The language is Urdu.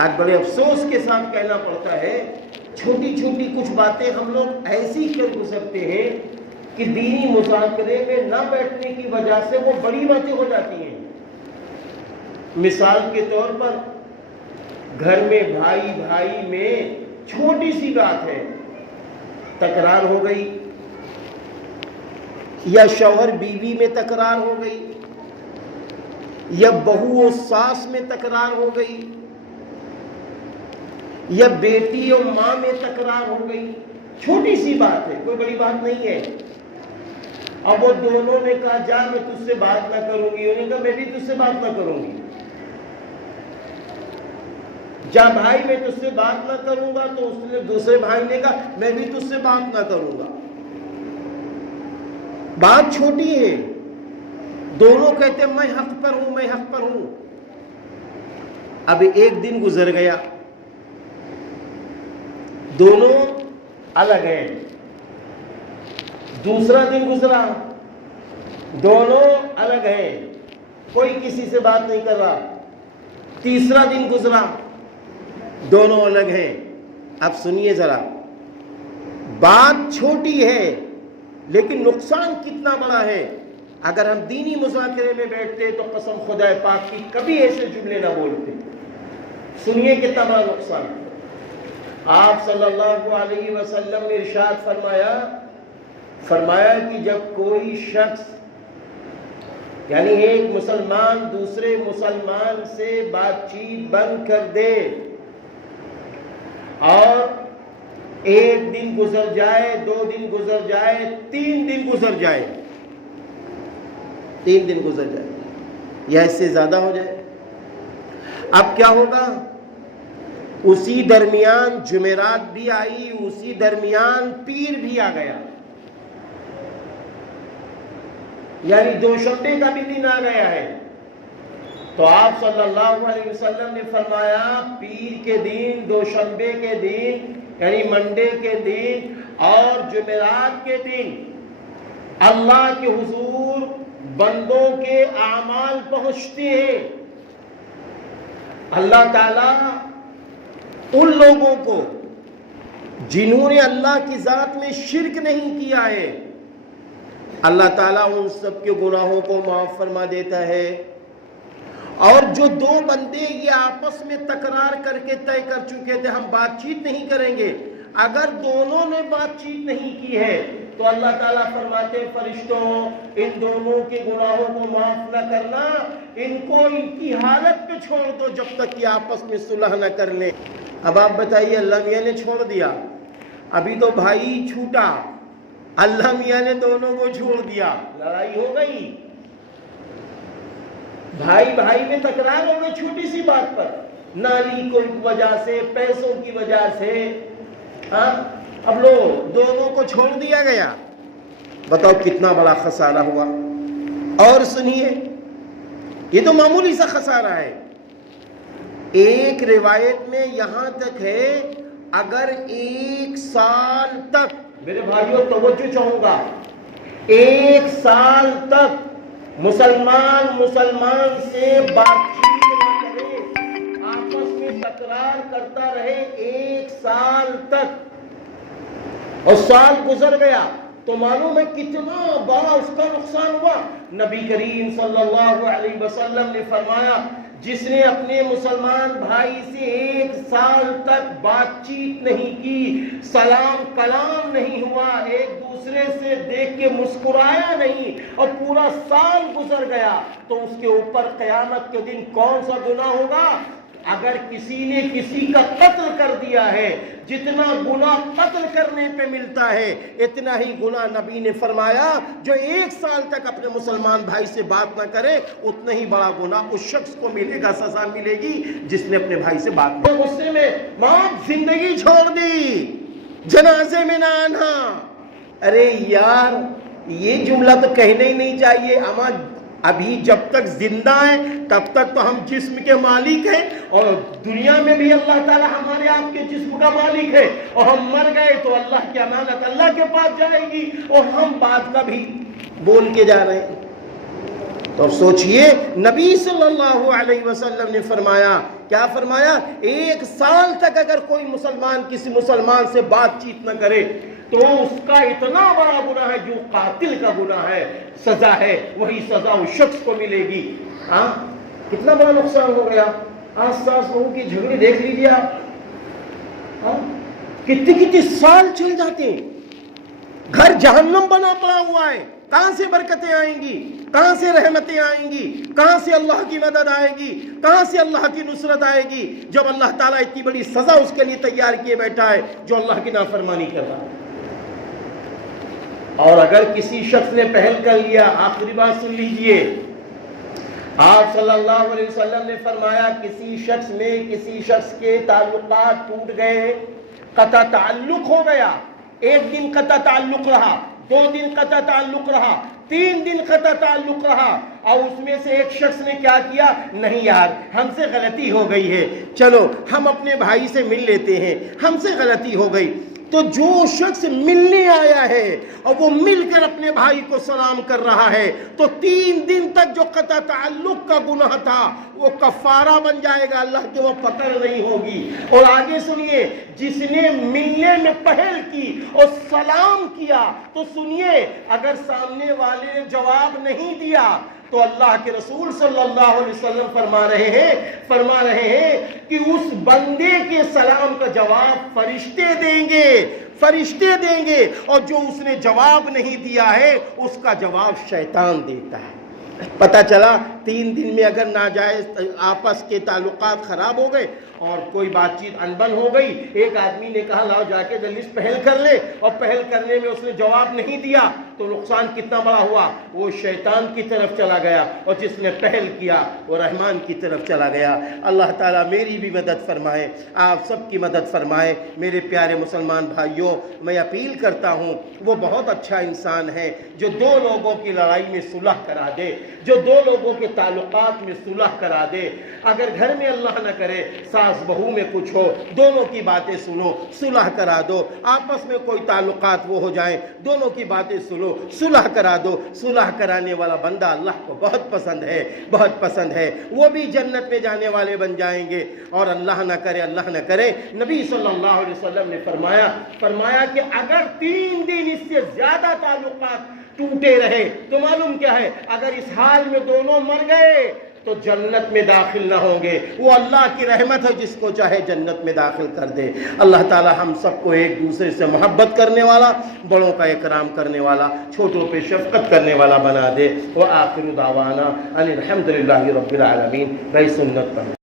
آج بڑے افسوس کے ساتھ کہنا پڑتا ہے چھوٹی چھوٹی کچھ باتیں ہم لوگ ایسی کر گزرتے ہیں کہ دینی مذاکرے میں نہ بیٹھنے کی وجہ سے وہ بڑی باتیں ہو جاتی ہیں۔ مثال کے طور پر گھر میں بھائی بھائی میں چھوٹی سی بات ہے، تکرار ہو گئی، یا شوہر بیوی میں تکرار ہو گئی، یا بہو و ساس میں تکرار ہو گئی، یا بیٹی اور ماں میں تکرار ہو گئی، چھوٹی سی بات ہے، کوئی بڑی بات نہیں ہے۔ اب وہ دونوں نے کہا جا میں تجھ سے بات نہ کروں گی، انہوں نے کہا میں بھی تجھ سے بات نہ کروں گی۔ جا بھائی میں تجھ سے بات نہ کروں گا، تو اس نے دوسرے بھائی نے کہا میں بھی تجھ سے بات نہ کروں گا۔ بات چھوٹی ہے، دونوں کہتے ہیں میں حق پر ہوں، میں حق پر ہوں۔ اب ایک دن گزر گیا، دونوں الگ ہیں، دوسرا دن گزرا، دونوں الگ ہیں، کوئی کسی سے بات نہیں کر رہا، تیسرا دن گزرا، دونوں الگ ہیں۔ اب سنیے ذرا، بات چھوٹی ہے لیکن نقصان کتنا بڑا ہے۔ اگر ہم دینی مذاکرے میں بیٹھتے تو قسم خدا پاک کی کبھی ایسے جملے نہ بولتے۔ سنیے کتنا بڑا نقصان۔ آپ صلی اللہ علیہ وسلم نے ارشاد فرمایا کہ جب کوئی شخص یعنی ایک مسلمان دوسرے مسلمان سے بات چیت بند کر دے اور ایک دن گزر جائے، 2 دن گزر جائے، 3 دن گزر جائے، 3 دن گزر جائے یا اس سے زیادہ ہو جائے، اب کیا ہوگا؟ اسی درمیان جمعرات بھی آئی، اسی درمیان پیر بھی آ گیا، یعنی دوشنبے کا بھی دن آ گیا ہے۔ تو آپ صلی اللہ علیہ وسلم نے فرمایا پیر کے دن، دوشنبے کے دن یعنی منڈے کے دن اور جمعرات کے دن اللہ کے حضور بندوں کے اعمال پہنچتے ہیں۔ اللہ تعالیٰ ان لوگوں کو جنہوں نے اللہ کی ذات میں شرک نہیں کیا ہے، اللہ تعالیٰ ان سب کے گناہوں کو معاف فرما دیتا ہے۔ اور جو 2 بندے یہ آپس میں تکرار کر کے طے کر چکے تھے ہم بات چیت نہیں کریں گے، اگر دونوں نے بات چیت نہیں کی ہے تو اللہ تعالیٰ فرماتے ہیں فرشتوں ان دونوں کے گناہوں کو معاف نہ کرنا، ان کو ان کی حالت پہ چھوڑ دو جب تک کہ آپس میں صلح نہ کر لیں۔ اب آپ بتائیے، اللہ میاں نے چھوڑ دیا، ابھی تو بھائی چھوٹا، اللہ میاں نے دونوں کو چھوڑ دیا، لڑائی ہو گئی، بھائی بھائی میں تکرار ہو گئی چھوٹی سی بات پر، نالی کی وجہ سے، پیسوں کی وجہ سے، اب لو دونوں کو چھوڑ دیا گیا، بتاؤ کتنا بڑا خسارہ ہوا۔ اور سنیے، یہ تو معمولی سا خسارہ ہے، ایک روایت میں یہاں تک ہے اگر 1 سال تک، میرے بھائیوں توجہ چاہوں گا، 1 سال تک مسلمان سے بات چیت نہ کرے، آپس میں تکرار کرتا رہے 1 سال تک، اور سال گزر گیا تو معلوم ہے کتنا بڑا اس کا نقصان ہوا۔ نبی کریم صلی اللہ علیہ وسلم نے فرمایا جس نے اپنے مسلمان بھائی سے 1 سال تک بات چیت نہیں کی، سلام کلام نہیں ہوا، ایک دوسرے سے دیکھ کے مسکرایا نہیں، اور پورا سال گزر گیا، تو اس کے اوپر قیامت کے دن کون سا گناہ ہوگا؟ اگر کسی نے کسی کا قتل کر دیا ہے، جتنا گناہ قتل کرنے پہ ملتا ہے اتنا ہی گناہ نبی نے فرمایا جو 1 سال تک اپنے مسلمان بھائی سے بات نہ کرے اتنا ہی بڑا گناہ اس شخص کو ملے گا، سزا ملے گی جس نے اپنے بھائی سے بات نہیں کی۔ غصے میں ماں زندگی چھوڑ دی، جنازے میں نہ آنا۔ ارے یار یہ جملہ تو کہنا ہی نہیں چاہیے، اما ابھی جب تک زندہ ہیں تب تک تو ہم جسم کے مالک ہیں، اور دنیا میں بھی اللہ تعالی ہمارے آپ کے جسم کا مالک ہے، اور ہم مر گئے تو اللہ کی امانت اللہ کے پاس جائے گی، اور ہم بات کا بھی بول کے جا رہے ہیں۔ تو سوچئے نبی صلی اللہ علیہ وسلم نے فرمایا، کیا فرمایا؟ 1 سال تک اگر کوئی مسلمان کسی مسلمان سے بات چیت نہ کرے تو اس کا اتنا بڑا گناہ ہے جو قاتل کا گناہ ہے، سزا ہے، وہی سزا اس شخص کو ملے گی۔ کتنا بڑا نقصان ہو گیا۔ آس پاس لوگوں کی جھگڑے دیکھ لیجیے آپ، کتنے سال چل جاتے ہیں، گھر جہنم بنا پڑا ہوا ہے۔ کہاں سے برکتیں آئیں گی، کہاں سے رحمتیں آئیں گی، کہاں سے اللہ کی مدد آئے گی، کہاں سے اللہ کی نصرت آئے گی، جب اللہ تعالیٰ اتنی بڑی سزا اس کے لیے تیار کیے بیٹھا ہے جو اللہ کی نافرمانی کر رہا ہے۔ اور اگر کسی شخص نے پہل کر لیا، آخری بات سن لیجئے، آپ صلی اللہ علیہ وسلم نے فرمایا کسی شخص میں کسی شخص کے تعلقات ٹوٹ گئے، قطع تعلق ہو گیا، 1 دن قطع تعلق رہا، 2 دن قطع تعلق رہا، 3 دن قطع تعلق رہا، اور اس میں سے ایک شخص نے کیا کیا؟ نہیں یار ہم سے غلطی ہو گئی ہے، چلو ہم اپنے بھائی سے مل لیتے ہیں، ہم سے غلطی ہو گئی۔ تو جو شخص ملنے آیا ہے اور وہ مل کر اپنے بھائی کو سلام کر رہا ہے تو 3 دن تک جو قطع تعلق کا گناہ تھا وہ کفارہ بن جائے گا، اللہ کے وہ پکڑ نہیں ہوگی۔ اور آگے سنیے، جس نے ملنے میں پہل کی اور سلام کیا تو سنیے، اگر سامنے والے نے جواب نہیں دیا تو اللہ کے رسول صلی اللہ علیہ وسلم فرما رہے ہیں کہ اس بندے کے سلام کا جواب فرشتے دیں گے، اور جو اس نے جواب نہیں دیا ہے اس کا جواب شیطان دیتا ہے۔ پتہ چلا 3 دن میں اگر ناجائز آپس کے تعلقات خراب ہو گئے اور کوئی بات چیت انبن ہو گئی، ایک آدمی نے کہا لاؤ جا کے جلدی پہل کر لے، اور پہل کرنے میں اس نے جواب نہیں دیا تو نقصان کتنا بڑا ہوا، وہ شیطان کی طرف چلا گیا، اور جس نے پہل کیا وہ رحمان کی طرف چلا گیا۔ اللہ تعالیٰ میری بھی مدد فرمائے، آپ سب کی مدد فرمائے۔ میرے پیارے مسلمان بھائیوں، میں اپیل کرتا ہوں، وہ بہت اچھا انسان ہے جو 2 لوگوں کی لڑائی میں صلح کرا دے، جو 2 لوگوں کے تعلقات میں صلح کرا دے۔ اگر گھر میں اللہ نہ کرے ساس بہو میں کچھ ہو، دونوں کی باتیں سنو، صلح کرا دو، آپس میں کوئی تعلقات وہ ہو جائیں، دونوں کی باتیں سنو، صلح کرا دو۔ صلح کرانے والا بندہ اللہ کو بہت پسند ہے، وہ بھی جنت میں جانے والے بن جائیں گے۔ اور اللہ نہ کرے نبی صلی اللہ علیہ وسلم نے فرمایا کہ اگر 3 دن اس سے زیادہ تعلقات ٹوٹے رہے تو معلوم کیا ہے، اگر اس حال میں دونوں مر گئے تو جنت میں داخل نہ ہوں گے۔ وہ اللہ کی رحمت ہے، جس کو چاہے جنت میں داخل کر دے۔ اللہ تعالی ہم سب کو ایک دوسرے سے محبت کرنے والا، بڑوں کا اکرام کرنے والا، چھوٹوں پہ شفقت کرنے والا بنا دے۔ وآخر دعوانا ان الحمد للہ رب العالمین۔ بھائی سنت پر